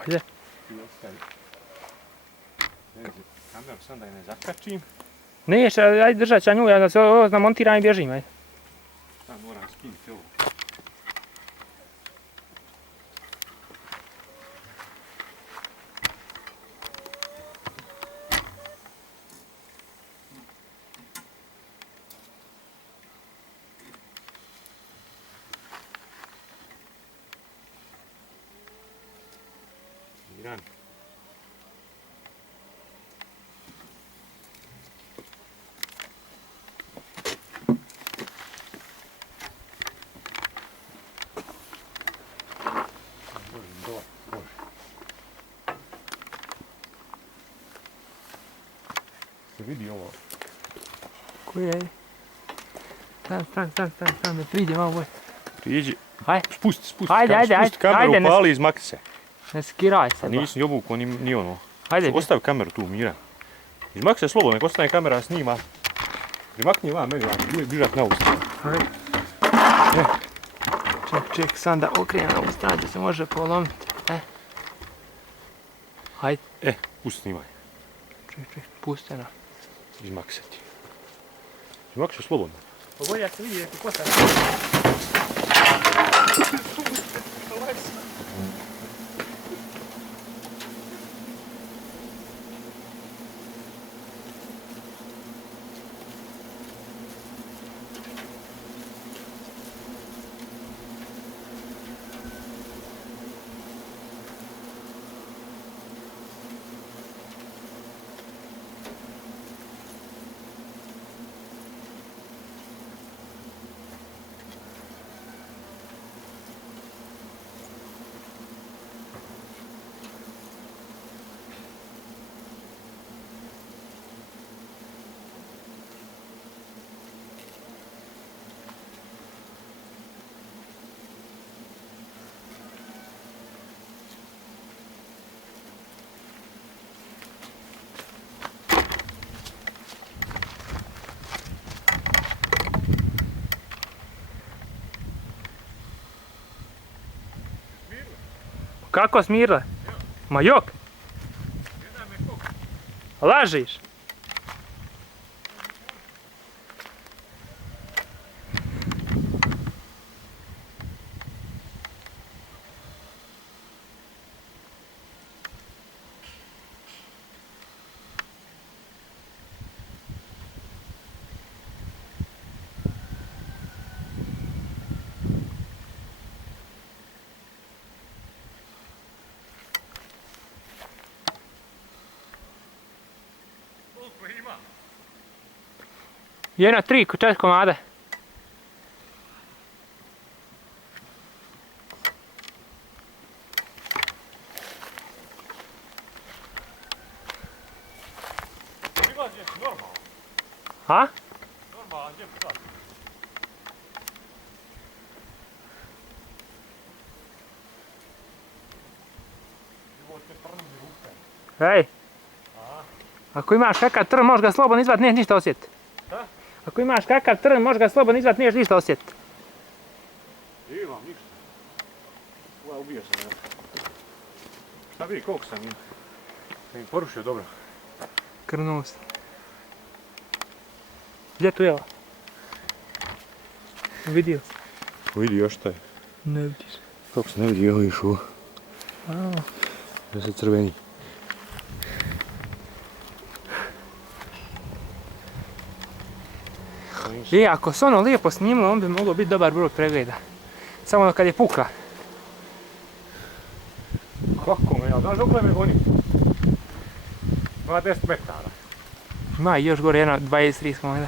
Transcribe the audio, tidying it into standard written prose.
Ajde. Kameru sam da je ne zakačim. Neš, ajde držat ću nju, ja da se ovo namontiram i bježim, ajde. Sad moram skinuti ovo. Miran. Se vidi ovo? Koji je? Stan, da priđe malo bolje. Priđi. Hajde. Spusti Ajde, kameru, ajde, upali, izmakni se. Ne skiraj se. Nisi ni obukao, ni ono. Ajde. Ostavi kameru tu, Miran. Izmakni se slobodno, nek ostane kamera snima. Primakni vam meni, ja bižat na ovu stranu. Ajde. Ček, sam da okrenem na ovu stranu da se može polomiti. Hajde. Pusti snimaj. Ček, pusti na. Izmakni se ti. Izmakni se slobodno. Bolje ja se vidi da ti postavim. Kako smirle? Ma jok! Lažiš? Jedno 3-4 komade. Normalno. A? Normalno, gdje prilazi? Ej! Ako imaš kakav trn, možeš ga slobodno izvat, neš ništa osjetiti. Šta? Ako imaš kakav trn, možeš ga slobodno izvat, neš ništa osjetiti. Imam ništa. Ova ubio sam ja. Šta vidi, koliko sam im? Sam im porušio dobro. Krnuo se. Gdje tu je ovo? Vidio? Vidi još šta je. Ne vidiš. Kako se ne vidi, evo viš ovo. Da se crveni. Ako se ono lijepo snimilo, on bi moglo biti dobar broj pregleda. Samo kad je puka. Kako me, ja znaš dokle me goni? Ima 10 metara. Ima još gore jedno 23 smo,